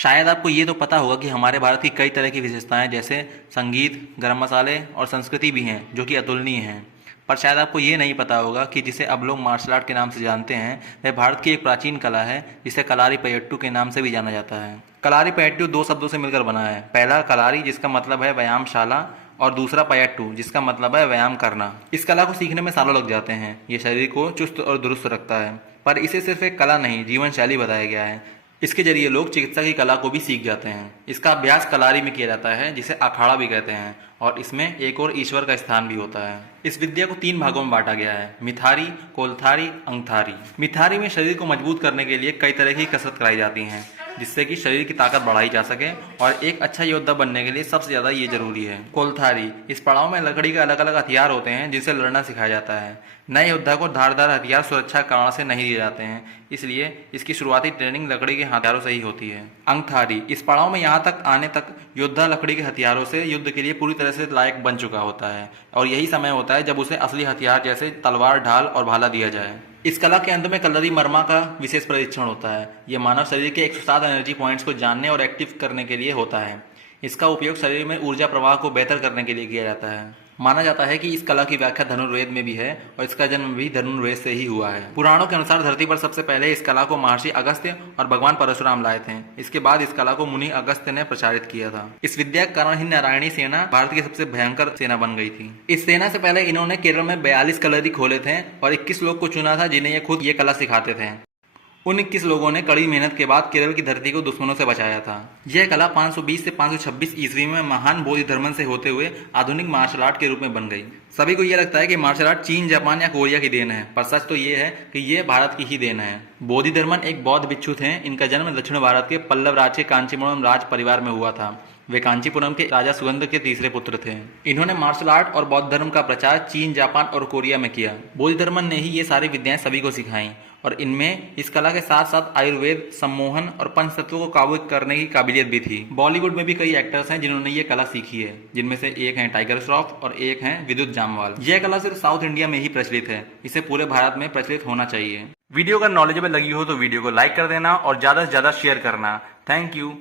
शायद आपको ये तो पता होगा कि हमारे भारत की कई तरह की विशेषताएं जैसे संगीत, गरम मसाले और संस्कृति भी हैं जो कि अतुलनीय हैं। पर शायद आपको ये नहीं पता होगा कि जिसे अब लोग मार्शल आर्ट के नाम से जानते हैं वह भारत की एक प्राचीन कला है जिसे कलारीपयट्टू के नाम से भी जाना जाता है। कलारीपयट्टू दो शब्दों से मिलकर बना है। पहला कलारी जिसका मतलब है व्यायामशाला और दूसरा पयट्टू जिसका मतलब है व्यायाम करना। इस कला को सीखने में सालों लग जाते हैं। ये शरीर को चुस्त और दुरुस्त रखता है, पर इसे सिर्फ एक कला नहीं जीवन शैली बताया गया है। इसके जरिए लोग चिकित्सा की कला को भी सीख जाते हैं। इसका अभ्यास कलारी में किया जाता है जिसे अखाड़ा भी कहते हैं और इसमें एक और ईश्वर का स्थान भी होता है। इस विद्या को 3 भागों में बांटा गया है, मिथारी, कोलथारी, अंगथारी। मिथारी में शरीर को मजबूत करने के लिए कई तरह की कसरत कराई जाती हैं जिससे कि शरीर की ताकत बढ़ाई जा सके और एक अच्छा योद्धा बनने के लिए सबसे ज़्यादा ये जरूरी है। कोलथारी, इस पड़ाव में लकड़ी के अलग अलग हथियार होते हैं जिनसे लड़ना सिखाया जाता है। नए योद्धा को धारदार हथियार सुरक्षा कारण से नहीं दिए जाते हैं, इसलिए इसकी शुरुआती ट्रेनिंग लकड़ी के हथियारों से ही होती है। अंगथारी, इस पड़ाव में यहाँ तक आने तक योद्धा लकड़ी के हथियारों से युद्ध के लिए पूरी तरह से लायक बन चुका होता है और यही समय होता है जब उसे असली हथियार जैसे तलवार, ढाल और भाला दिया जाए। इस कला के अंत में कलरी मर्मा का विशेष परीक्षण होता है। यह मानव शरीर के 107 एनर्जी पॉइंट्स को जानने और एक्टिव करने के लिए होता है। इसका उपयोग शरीर में ऊर्जा प्रवाह को बेहतर करने के लिए किया जाता है। माना जाता है कि इस कला की व्याख्या धनुर्वेद में भी है और इसका जन्म भी धनुर्वेद से ही हुआ है। पुराणों के अनुसार धरती पर सबसे पहले इस कला को महर्षि अगस्त्य और भगवान परशुराम लाए थे। इसके बाद इस कला को मुनि अगस्त्य ने प्रचारित किया था। इस विद्या के कारण ही नारायणी सेना भारत की सबसे भयंकर सेना बन गई थी। इस सेना से पहले इन्होंने केरल में 42 कलरी खोले थे और 21 लोग को चुना था जिन्हें ये खुद ये कला सिखाते थे। उन 21 लोगों ने कड़ी मेहनत के बाद केरल की धरती को दुश्मनों से बचाया था। यह कला 520 से 526 ईस्वी में महान बोधि धर्मन से होते हुए आधुनिक मार्शल आर्ट के रूप में बन गई। सभी को यह लगता है कि मार्शल आर्ट चीन, जापान या कोरिया की देन है, पर सच तो ये है कि ये भारत की ही देन है। बोधि धर्मन एक बौद्ध भिक्षु थे। इनका जन्म दक्षिण भारत के पल्लव राज्य के कांचीपुरम राज परिवार में हुआ था। वे कांचीपुरम के राजा सुगंध के तीसरे पुत्र थे। इन्होंने मार्शल आर्ट और बौद्ध धर्म का प्रचार चीन, जापान और कोरिया में किया। बोधि धर्मन ने ही ये सारी विद्याएं सभी को सिखाई और इनमें इस कला के साथ साथ आयुर्वेद, सम्मोहन और पंचतत्वों को काबू करने की काबिलियत भी थी। बॉलीवुड में भी कई एक्टर्स हैं जिन्होंने ये कला सीखी है, जिनमें से एक हैं टाइगर श्रॉफ और एक हैं विद्युत जामवाल। यह कला सिर्फ साउथ इंडिया में ही प्रचलित है, इसे पूरे भारत में प्रचलित होना चाहिए। वीडियो अगर नॉलेजेबल लगी हो तो वीडियो को लाइक कर देना और ज़्यादा से ज़्यादा शेयर करना। Thank you.